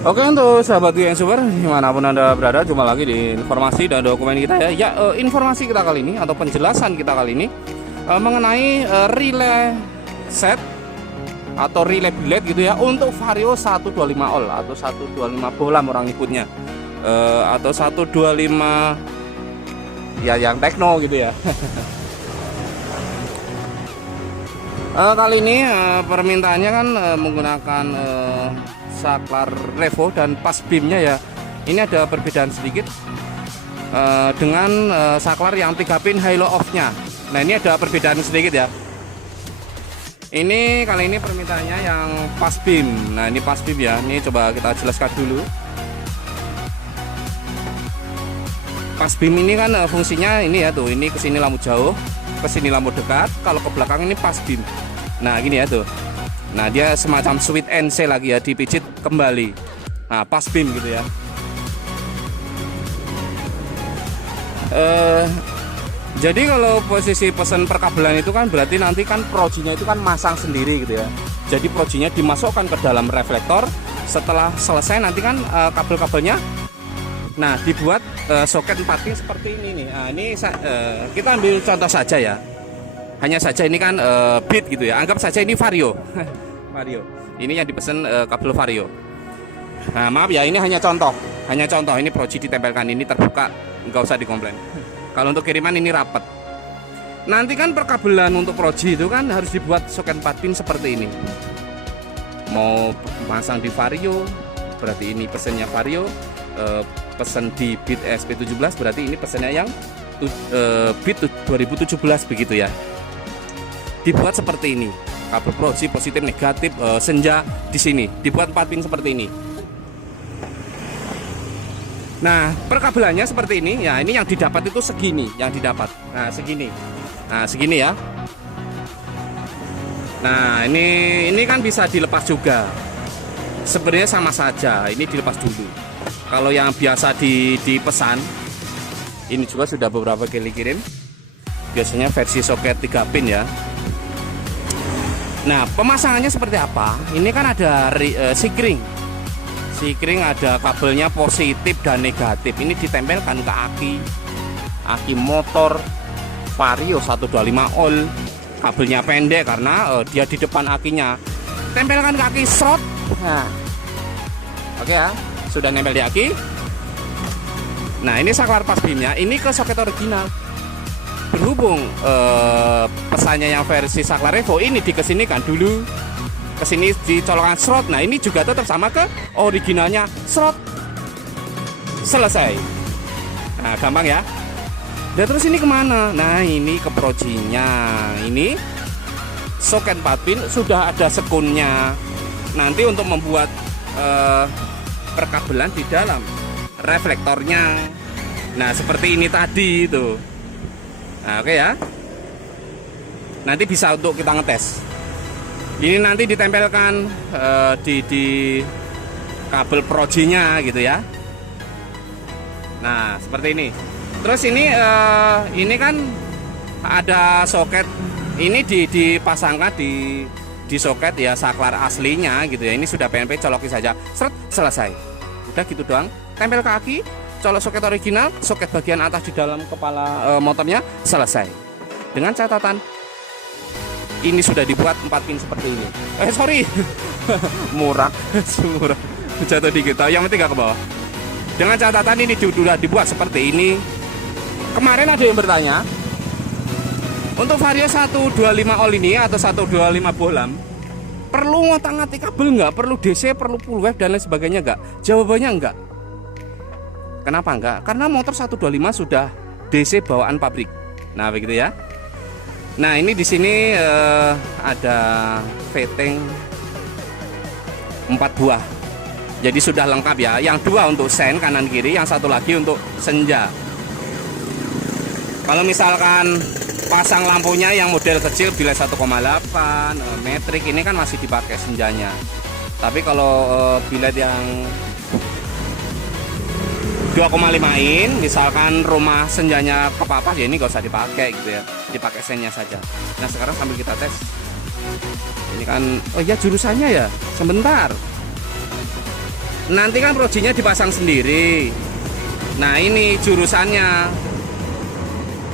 Oke, untuk sahabat yang super dimanapun anda berada, jumpa lagi di informasi dan dokumen kita ya. Informasi kita kali ini atau penjelasan kita kali ini mengenai relay set atau relay billet gitu ya, untuk Vario 125 all atau 125 bolam orang ikutnya, atau 125 ya yang tekno gitu ya. Kali ini permintaannya kan menggunakan saklar revo dan pas beamnya ya. Ini ada perbedaan sedikit dengan saklar yang 3 pin high low off nya. Nah, ini ada perbedaan sedikit ya. Ini kali ini permintaannya yang pas beam. Nah, ini pas beam ya. Ini coba kita jelaskan dulu. Pas beam ini kan fungsinya ini ya tuh, ini kesini lampu jauh, kesini lampu dekat, kalau ke belakang ini pas beam. Nah, gini ya tuh. Nah, dia semacam switch NC lagi ya, dipijit kembali. Nah, pas beam gitu ya. Jadi kalau posisi pesan perkabelan itu kan berarti nanti kan projinya itu kan masang sendiri gitu ya. Jadi projinya dimasukkan ke dalam reflektor. Setelah selesai nanti kan kabel-kabelnya nah dibuat soket 4 pin seperti ini nih. Nah, ini kita ambil contoh saja ya. Hanya saja ini kan Beat gitu ya. Anggap saja ini Vario. Vario. Ini yang dipesan kabel Vario. Nah, maaf ya, ini hanya contoh. Hanya contoh, ini proji ditempelkan, ini terbuka, nggak usah dikomplain. Kalau untuk kiriman ini rapat. Nanti kan perkabelan untuk proji itu kan harus dibuat soket 4 pin seperti ini. Mau pasang di Vario, berarti ini pesannya Vario. Pesan di Beat SP17 berarti ini pesannya yang Beat 2017 begitu ya. Dibuat seperti ini, kabel proji positif negatif, senja di sini dibuat 4 pin seperti ini. Nah, perkabelannya seperti ini ya. Ini yang didapat itu segini, yang didapat. Nah, segini. Nah, segini ya. Nah, ini kan bisa dilepas juga. Sebenarnya sama saja, ini dilepas dulu. Kalau yang biasa dipesan, ini juga sudah beberapa kali kirim. Biasanya versi soket 3 pin ya. Nah, pemasangannya seperti apa? Ini kan ada sikring. Sikring ada kabelnya positif dan negatif. Ini ditempelkan ke aki motor Vario 125 all. Kabelnya pendek karena dia di depan akinya. Tempelkan ke aki slot. Nah, oke ya, sudah nempel di aki. Nah, ini saklar pas beamnya. Ini ke soket original. Berhubung pesannya yang versi saklar revo ini dikesinikan dulu, kesini dicolokkan slot. Nah, ini juga tetap sama ke originalnya slot. Selesai. Nah, gampang ya. Dan terus ini kemana? Nah, ini ke projinya. Ini soket 4 pin sudah ada sekunnya. Nanti untuk membuat perkabelan di dalam reflektornya. Nah, seperti ini tadi itu. Nah, oke ya. Nanti bisa untuk kita ngetes. Ini nanti ditempelkan di kabel projinya gitu ya. Nah, seperti ini. Terus ini kan ada soket. Ini dipasangkan di soket ya saklar aslinya gitu ya. Ini sudah PNP, colokin saja. Seret, selesai. Udah gitu doang. Tempel ke aki, colok soket original, soket bagian atas di dalam kepala motornya, selesai. Dengan catatan ini sudah dibuat 4 pin seperti ini. Sorry. Murah. Jatuh dikit. Yang penting gak ke bawah. Dengan catatan ini sudah dibuat seperti ini. Kemarin ada yang bertanya, untuk Vario 125 all ini atau 125 bolam, perlu ngotak-ngatik kabel nggak? Perlu DC, perlu full wave dan lain sebagainya nggak? Jawabannya enggak. Kenapa enggak? Karena motor 125 sudah DC bawaan pabrik. Nah, begitu ya. Nah, ini di sini ada fitting 4 buah. Jadi sudah lengkap ya. Yang 2 untuk sen kanan kiri, yang 1 lagi untuk senja. Kalau misalkan pasang lampunya yang model kecil bila 1,8 metrik ini kan masih dipakai senjanya. Tapi kalau bilet yang 2,5 in, misalkan rumah senjanya kepapas ya ini gak usah dipakai gitu ya, dipakai sennya saja. Nah, sekarang sambil kita tes. Ini kan, oh ya jurusannya ya, sebentar. nanti kan projinya dipasang sendiri. Nah ini jurusannya.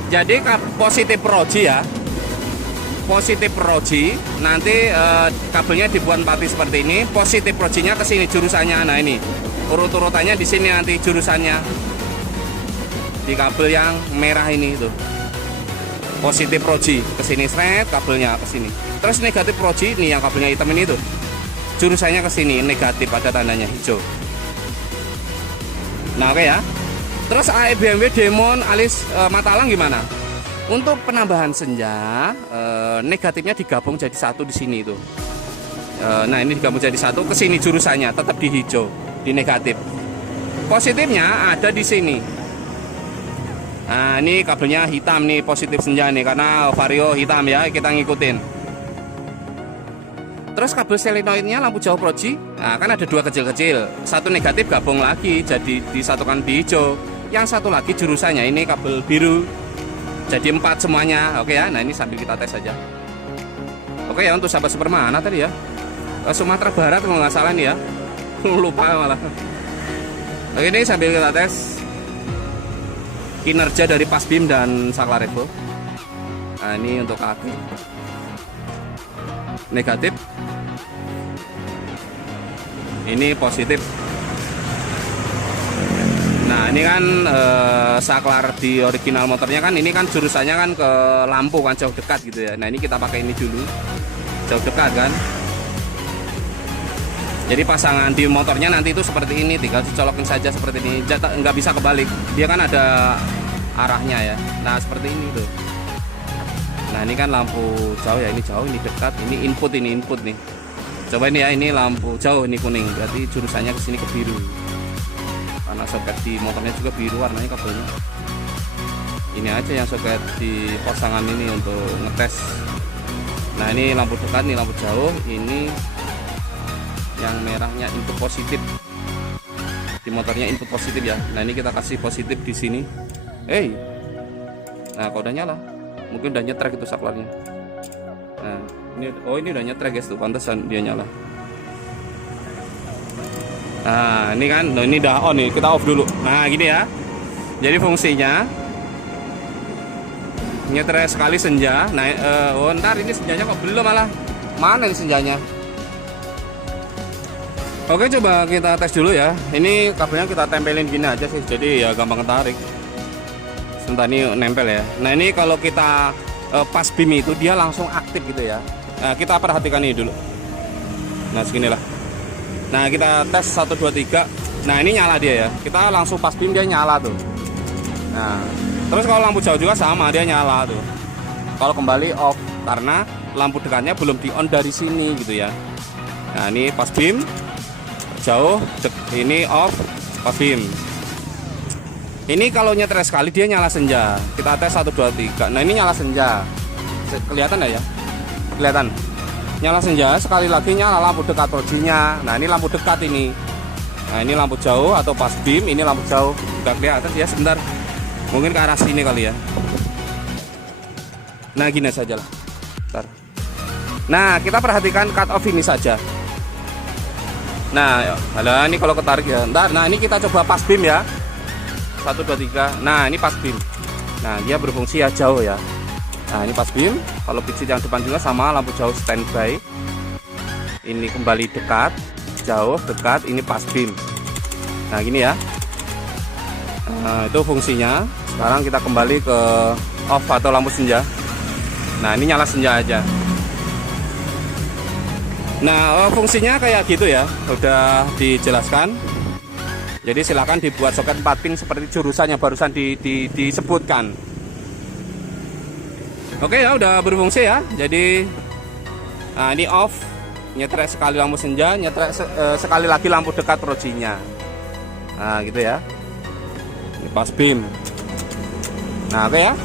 Jadi positif proji ya, positif proji. Nanti kabelnya dibuat empati seperti ini. Positif projinya ke sini jurusannya. Nah ini urut-urutannya di sini nanti jurusannya di kabel yang merah ini tuh. Positif proji ke sini, seret kabelnya ke sini. Terus negatif proji nih yang kabelnya hitam ini tuh. Jurusannya ke sini negatif, ada tandanya hijau. Nah oke ya. Terus AE BMW Demon alis Matalang gimana? Untuk penambahan senja, negatifnya digabung jadi satu di sini tuh. Nah ini digabung jadi satu ke sini jurusannya tetap di hijau, di negatif. Positifnya ada di sini. Nah ini kabelnya hitam nih, positif senja nih karena vario hitam ya, kita ngikutin. Terus kabel selenoidnya lampu jauh proji, nah kan ada dua kecil-kecil, satu negatif gabung lagi jadi disatukan di hijau, yang satu lagi jurusannya ini kabel biru, jadi 4 semuanya. Oke ya, nah ini sambil kita tes saja. Oke ya, untuk sahabat super mana tadi ya, Sumatera Barat kalau nggak salah nih ya, lupa malah. Oke ini sambil kita tes kinerja dari Pasbim dan Saklar Evo. Nah ini untuk kaki negatif, ini positif. Nah ini kan saklar di original motornya kan, ini kan jurusannya kan ke lampu kan, jauh dekat gitu ya. Nah ini kita pakai ini dulu, jauh dekat kan. Jadi pasangan di motornya nanti itu seperti ini, tinggal dicolokin saja seperti ini, nggak bisa kebalik, dia kan ada arahnya ya. Nah seperti ini tuh. Nah ini kan lampu jauh ya, ini jauh, ini dekat, ini input nih. Coba ini ya, ini lampu jauh, ini kuning, berarti jurusannya ke sini ke biru. Karena soket di motornya juga biru warnanya kabelnya. Ini aja yang soket di pasangan ini untuk ngetes. Nah ini lampu dekat, ini lampu jauh, ini yang merahnya input positif. Di motornya input positif ya. Nah ini kita kasih positif di sini. Nah kalau udah nyala, mungkin udah nyetrek itu saklarnya. Nah ini, ini udah nyetrek guys tuh, pantesan dia nyala. Nah ini kan, ini udah on nih, kita off dulu. Nah gini ya. Jadi fungsinya nyetrek sekali senja. Nah ntar ini senjanya kok belum malah. Mana ini senjanya? Oke coba kita tes dulu ya. Ini kabelnya kita tempelin gini aja sih, jadi ya gampang ketarik. Sebentar ini nempel ya. Nah ini kalau kita Pasbim itu dia langsung aktif gitu ya. Nah kita perhatikan ini dulu. Nah seginilah. Nah kita tes 1, 2, 3. Nah ini nyala dia ya. Kita langsung Pasbim dia nyala tuh. Nah terus kalau lampu jauh juga sama, dia nyala tuh. Kalau kembali off karena lampu dekatnya belum di on dari sini gitu ya. Nah ini Pasbim jauh, ini off, Pasbim. Ini kalau nyetres sekali dia nyala senja. Kita tes 1, 2, 3. Nah ini nyala senja. Kelihatan ya? Kelihatan. Nyala senja, sekali lagi nyala lampu dekat projinya. Nah ini lampu dekat ini. Nah ini lampu jauh atau Pasbim, ini lampu jauh. Udah kelihatan ya, sebentar. Mungkin ke arah sini kali ya. Nah gini saja lah. Bentar. Nah kita perhatikan cut off ini saja. Nah, ini kalau ketarik ya. Nah, ini kita coba Pasbim ya. 1, 2, 3. Nah, ini Pasbim. Nah, dia berfungsi ya jauh ya. Nah, ini Pasbim. Kalau picit yang depan juga sama, lampu jauh standby. Ini kembali dekat, jauh, dekat. Ini Pasbim. Nah, gini ya. Nah, itu fungsinya. Sekarang kita kembali ke off atau lampu senja. Nah, ini nyala senja aja. Nah fungsinya kayak gitu ya, udah dijelaskan. Jadi silakan dibuat soket 4 pin seperti jurusannya barusan disebutkan. Oke ya, udah berfungsi ya. Jadi nah ini off, nyetrek sekali lampu senja, nyetrek sekali lagi lampu dekat projinya. Nah gitu ya. Ini Pasbim. Nah oke ya.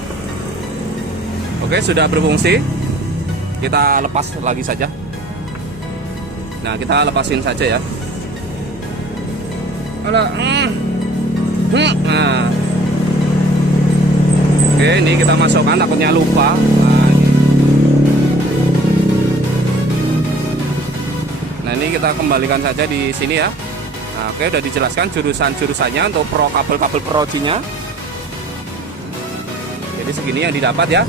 Oke sudah berfungsi. Kita lepas lagi saja. Nah kita lepasin saja ya. Nah. Oke ini kita masukkan, takutnya lupa. Nah ini kita kembalikan saja di sini ya. Nah, oke, udah dijelaskan jurusan-jurusannya untuk kabel-kabel Pro-nya. Jadi segini yang didapat ya.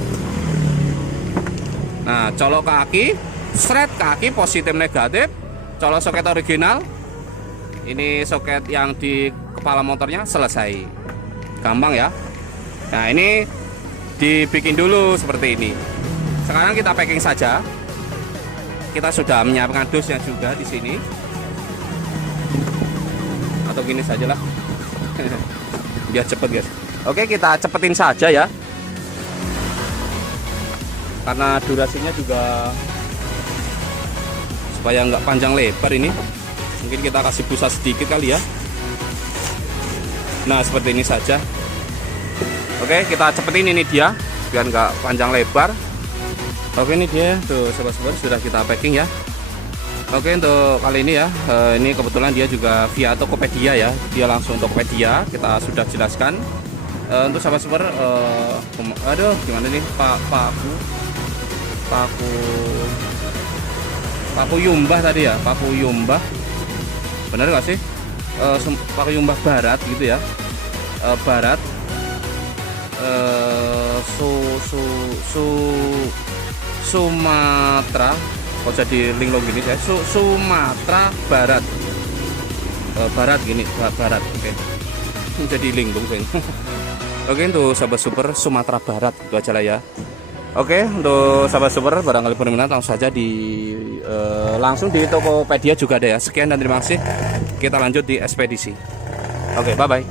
Nah, colok kaki, thread kaki positif negatif, colok soket original. Ini soket yang di kepala motornya selesai. Gampang ya. Nah, ini dibikin dulu seperti ini. Sekarang kita packing saja. Kita sudah menyiapkan dosnya juga di sini. Atau gini sajalah. Biar cepet guys. Oke, kita cepetin saja ya. Karena durasinya juga supaya nggak panjang lebar ini. Mungkin kita kasih busa sedikit kali ya. Nah, seperti ini saja. Oke, kita cepetin ini dia biar nggak panjang lebar. Oke, ini dia tuh sobat-sobat, sudah kita packing ya. Oke, untuk kali ini ya, ini kebetulan dia juga via Tokopedia ya, dia langsung Tokopedia, kita sudah jelaskan. Untuk sahabat-sahabat, aduh gimana nih paku Yumbah tadi ya, paku Yumbah, bener nggak sih? Paku Yumbah Barat gitu ya, Barat, Sumatera. Kok jadi linglung gini saya? Sumatera Barat. Barat gini, Barat. Oke. Jadi linglung saya. Oke, untuk sahabat super Sumatera Barat itu aja lah ya. Oke, untuk sahabat super barangkali berminat langsung saja langsung di Tokopedia juga ada ya. Sekian dan terima kasih. Kita lanjut di ekspedisi. Oke, bye bye.